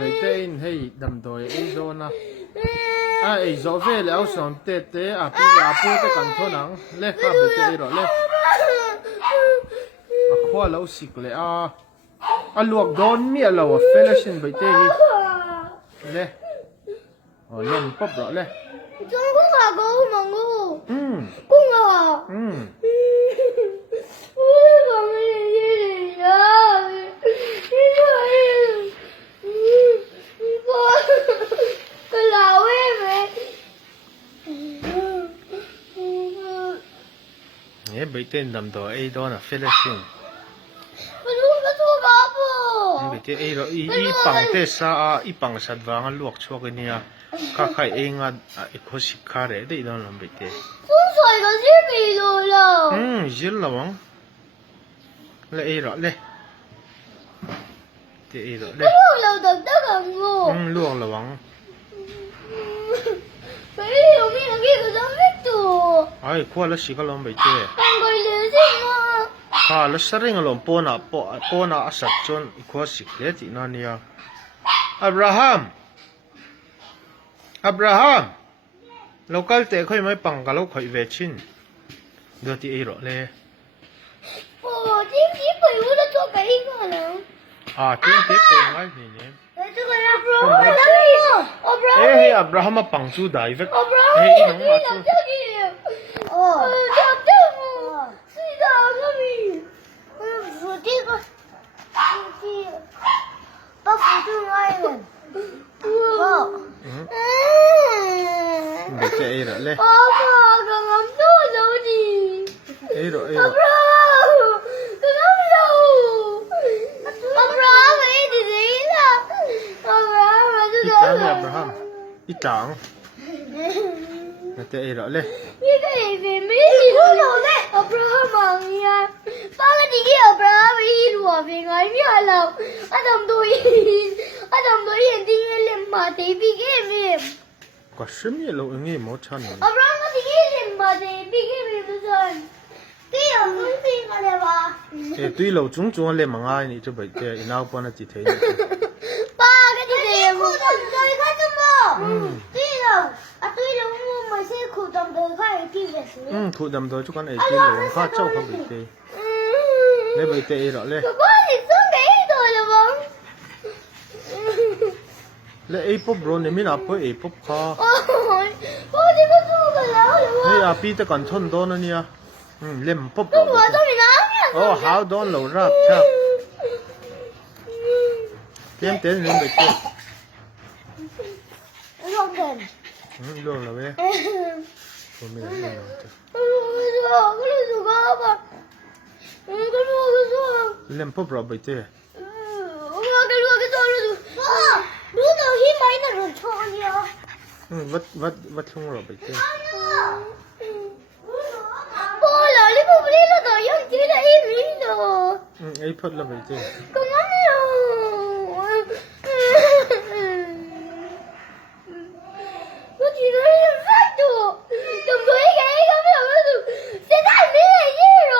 vậy tên hay đầm đồi ấy rồi nè ấy rồi vềแล้วสอนเตะพี่อาพูดแต่กันเท่านั้นเล่ข้าไปเตะหรอเล่ข้อแล้วสิกเลยลวกโดนเมียเราเฟลชินไปเตะเล่เล่นป๊บหรอเล่中公啊，公忙公。公啊。我怎么也呀？个老妹妹。เนี่ยไปเต้นดำตัวไอ้โดนเฟลชินไปเตะไอ้เราอีปังเตะซาอีปังสัตว์วางลวกชัวกันเนี่ยข้าใครเองไอ้คนสิกขาเลยได้โดนลำไปเตะ风水可是比多了。ยินละวังเลยไอ้เราเลยเตะไอ้เราเลย老等等我。ลวกละวัง没有没有，这个怎么做？ไอ้ขวดละสิก็ลงไปเตะ看过流星吗？ข้าละสริงลงปอนาสัตว์จนอีกขวดสิเคลียตินั่นเนี่ยอับราฮัมเราก็เตะค่อยไม่ปังกับเราค่อยเวชินเดี๋ยวที่ไอ้หรอเลย今天被我的做给一个人。今天เป็นไงนี่这个阿布拉罕哪里有？อับราฮัมมาปังจูได้เว้ยอีน้องมาจู叫豆腐，是的，那里。我这个，把辅助爱人。ไม่ใช่ไอ้หรอเลย爸爸，刚刚做手机。ไอ้หรอ阿布拉罕，刚刚有。阿布拉罕没弟弟了。阿布拉罕这อี个。ตังอับราฮัมอีตังไม่ใช่ไอ้หรอเลย这个也没洗头头嘞，阿布拉罕忙呀。爸个弟弟阿布拉罕没洗头平安面了，阿他们都眼睛脸麻的比个面。ก็ชิมีเราเองไม่ชัน阿布拉罕弟弟脸麻的比个面不穿，对呀，不是个嘞吧？对เรา中เลยมังไงนี่จะไปเตะอีน้าปนจิตเทียน爸个弟弟裤裆都看什么？对了，对了，我们是裤裆都看地的是。คู่ดำตัวจุกันไอ้ที่เราข้าเจ้าเขาไปเตะเลยไปเตะหรอเลย爸爸，你送给我了吗？เลยไอ้ปุ๊บโรนี่ไม่นับไปไอ้ปุ๊บข้า我这个做个老了เฮ้ยปีตะกันทนโดนนี่อ่ะเล่มปุ๊บ我到你哪里了？หาวโดนเรารับครับเต้นเล่นไปเตะ老梗。ลงแล้วเว้ยผมไม่ได้ลงจ้ะเล่มปุ๊บเราไปเตะวัดช่วงเราไปเตะไอ้พัดเราไปเตะ我觉得很烦的，怎么一个一个没有那种，现在没人意了，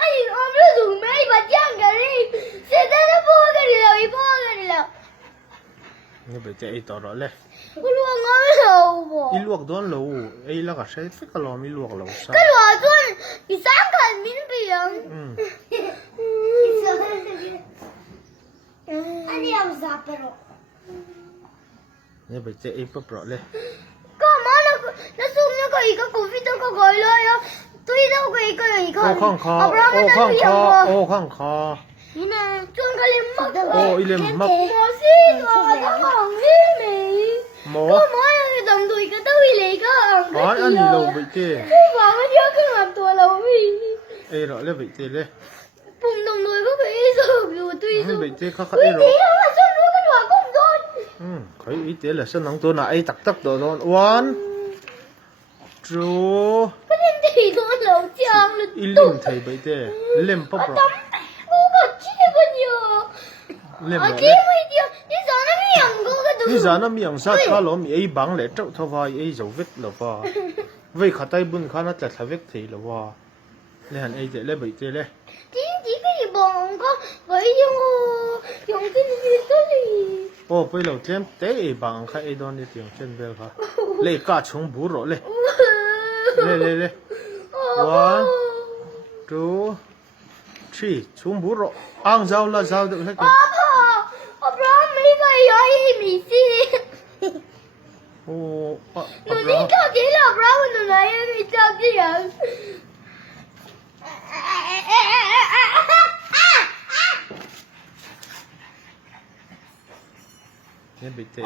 哎，我们那种没把酱给你，现在都不给你了，一不给你了。นี่ไปเตะไอ้ต่อเราเลย我说我老婆。อีลวกโดนเราไอ้แล้วก็ใช้ฟิกลอมีลวกเราซะ跟我做第三个民兵。你要啥不了？นี่ไปเตะไอ้ปุ๊บเราเลย干嘛那是那个一个狗屁都个来了呀，对到个一个有一个。ข้างคอข้างคอ你呢？装个脸膜。一脸膜。我是个黄玉梅。冇。干嘛呀？咁多一个都会嚟个。อันนี้เราไปเตะ話嗰啲我跟人ตัวเราไม่。ไอ้เราเลยไปเตะเลยปุ่มตรงเลยก็ไปสูบอยู่ด้วยสูบไปเตะเขาไอ้เรา你要我做如果我工作佢ไอ้เตะเลยสนองตัวน่ะไอ้ตักตัวโดนวันจู不能地多老僵了อีเล่มไทยไปเตะเล่มปุ๊บเรา我個知個呀เล่มเรา你咋那麼樣個都你咋那麼樣殺卡攞咪ไอ้บังเลยเจ้าทว่าไอ้就วิก了ว่าวิขาไต้บุญขาน่าจะทวิกที了ว่าเลยหันไอ้เตะเลยไปเตะเลย點解可以幫我佢要我用这里这里。哦，ไปเราเจมเตะบางค่ะไอ้ดอนนี่เตียงเช่นเบลค่ะเล่กาชงบูโรเล่เล่ one two three ชงบูโรอ่างเจ้าละเจ้าเด็กให้กัน我不知道每个有一米七。โอ้努力跳起了，不然我哪来一米跳起人？เนี่ยไปเตะ